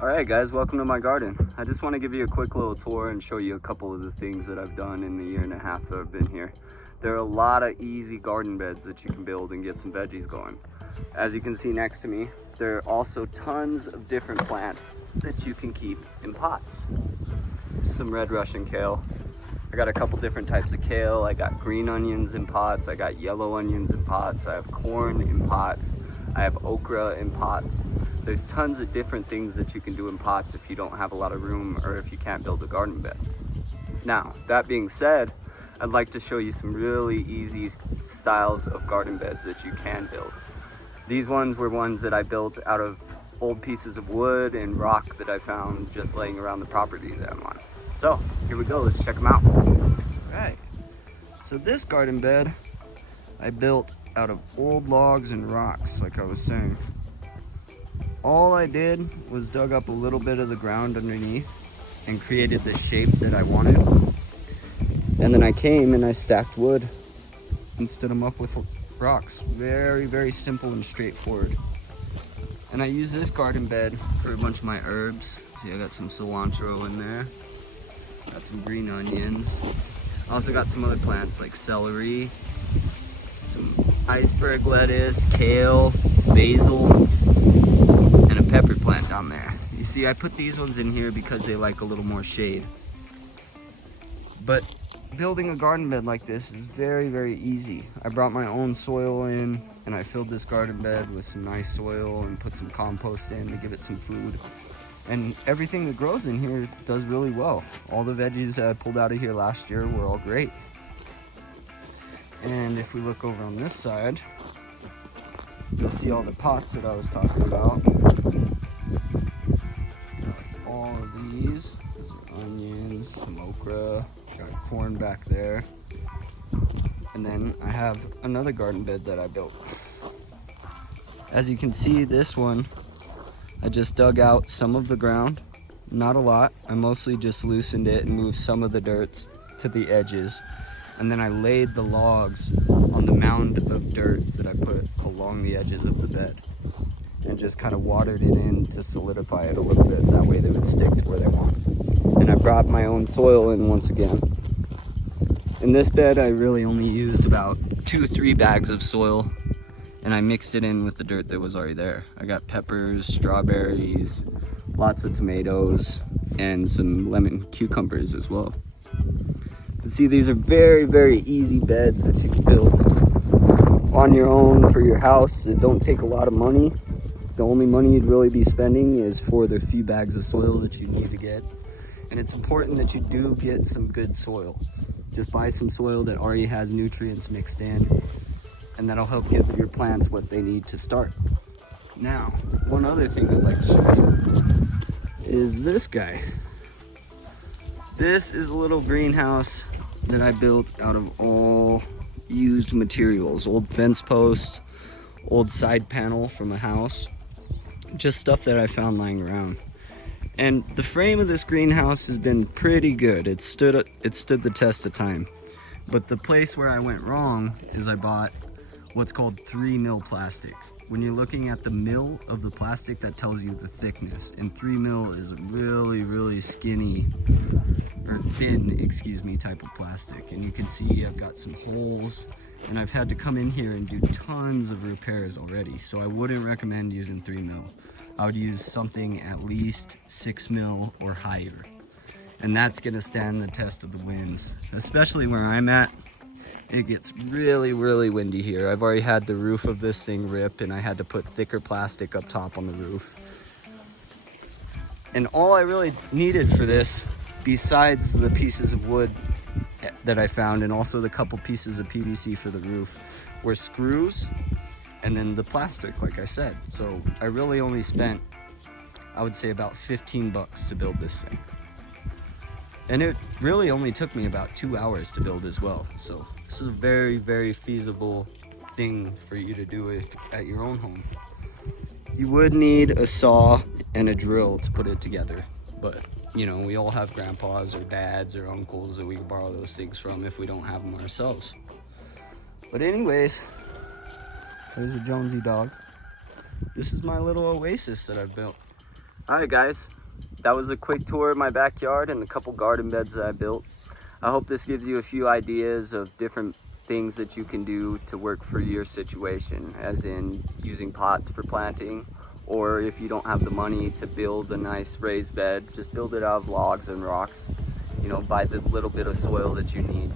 Alright guys, welcome to my garden. I just want to give you a quick little tour and show you a couple of the things that I've done in the year and a half that I've been here. There are a lot of easy garden beds that you can build and get some veggies going. As you can see next to me, there are also tons of different plants that you can keep in pots. Some red Russian kale. I got a couple different types of kale. I got green onions in pots. I got yellow onions in pots. I have corn in pots. I have okra in pots. There's tons of different things that you can do in pots if you don't have a lot of room or if you can't build a garden bed. Now, that being said, I'd like to show you some really easy styles of garden beds that you can build. These ones were ones that I built out of old pieces of wood and rock that I found just laying around the property that I'm on. So, here we go, let's check them out. Alright, so this garden bed I built out of old logs and rocks, like I was saying. All I did was dug up a little bit of the ground underneath and created the shape that I wanted. And then I came and I stacked wood and stood them up with rocks. Very, very simple and straightforward. And I use this garden bed for a bunch of my herbs. See, I got some cilantro in there. Got some green onions. I also got some other plants like celery, some iceberg lettuce, kale, basil, and a pepper plant down there. You see, I put these ones in here because they like a little more shade. But building a garden bed like this is very, very easy. I brought my own soil in and I filled this garden bed with some nice soil and put some compost in to give it some food. And everything that grows in here does really well. All the veggies I pulled out of here last year were all great. And if we look over on this side, you'll see all the pots that I was talking about. All of these, onions, some okra, got corn back there. And then I have another garden bed that I built. As you can see, this one, I just dug out some of the ground, not a lot. I mostly just loosened it and moved some of the dirt to the edges. And then I laid the logs on the mound of dirt that I put along the edges of the bed and just kind of watered it in to solidify it a little bit. That way they would stick to where they want. And I brought my own soil in once again. In this bed, I really only used about 2-3 bags of soil, and I mixed it in with the dirt that was already there. I got peppers, strawberries, lots of tomatoes, and some lemon cucumbers as well. But see, these are very, very easy beds that you can build on your own for your house. It don't take a lot of money. The only money you'd really be spending is for the few bags of soil that you need to get. And it's important that you do get some good soil. Just buy some soil that already has nutrients mixed in, and that'll help give your plants what they need to start. Now, one other thing I'd like to show you is this guy. This is a little greenhouse that I built out of all used materials. Old fence posts, old side panel from a house, just stuff that I found lying around. And the frame of this greenhouse has been pretty good. It stood the test of time. But the place where I went wrong is I bought what's called 3 mil plastic. When you're looking at the mil of the plastic, that tells you the thickness. And 3 mil is a really, really skinny, or thin, excuse me, type of plastic. And you can see I've got some holes, and I've had to come in here and do tons of repairs already. So I wouldn't recommend using 3 mil. I would use something at least 6 mil or higher. And that's gonna stand the test of the winds. Especially where I'm at, it gets really, really windy here. I've already had the roof of this thing rip and I had to put thicker plastic up top on the roof. And all I really needed for this, besides the pieces of wood that I found and also the couple pieces of PVC for the roof, were screws and then the plastic, like I said. So I really only spent, I would say, about 15 bucks to build this thing. And it really only took me about 2 hours to build as well. So this is a very, very feasible thing for you to do at your own home. You would need a saw and a drill to put it together. But, you know, we all have grandpas or dads or uncles that we can borrow those things from if we don't have them ourselves. But anyways, there's a Jonesy dog. This is my little oasis that I've built. All right, guys, that was a quick tour of my backyard and a couple garden beds that I built. I hope this gives you a few ideas of different things that you can do to work for your situation, as in using pots for planting, or if you don't have the money to build a nice raised bed, just build it out of logs and rocks, you know, buy the little bit of soil that you need.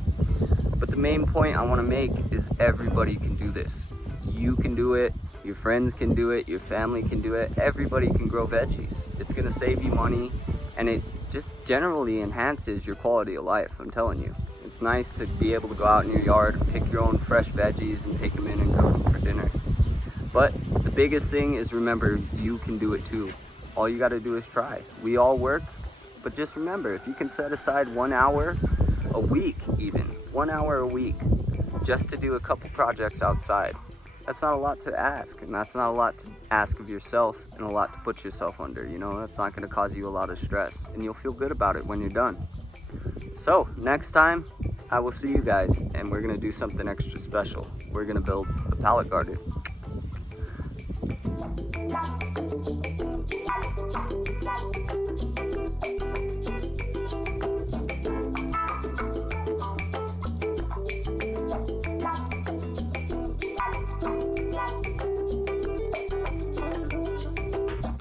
But the main point I want to make is everybody can do this. You can do it, your friends can do it, your family can do it, everybody can grow veggies. It's going to save you money, and it just generally enhances your quality of life, I'm telling you. It's nice to be able to go out in your yard, pick your own fresh veggies and take them in and cook them for dinner. But the biggest thing is, remember, you can do it too. All you got to do is try. We all work, but just remember, if you can set aside 1 hour a week, even 1 hour a week, just to do a couple projects outside, that's not a lot to ask, and that's not a lot to ask of yourself and a lot to put yourself under, you know. That's not going to cause you a lot of stress, and you'll feel good about it when you're done. So next time I will see you guys, and we're going to do something extra special. We're going to build a pallet garden.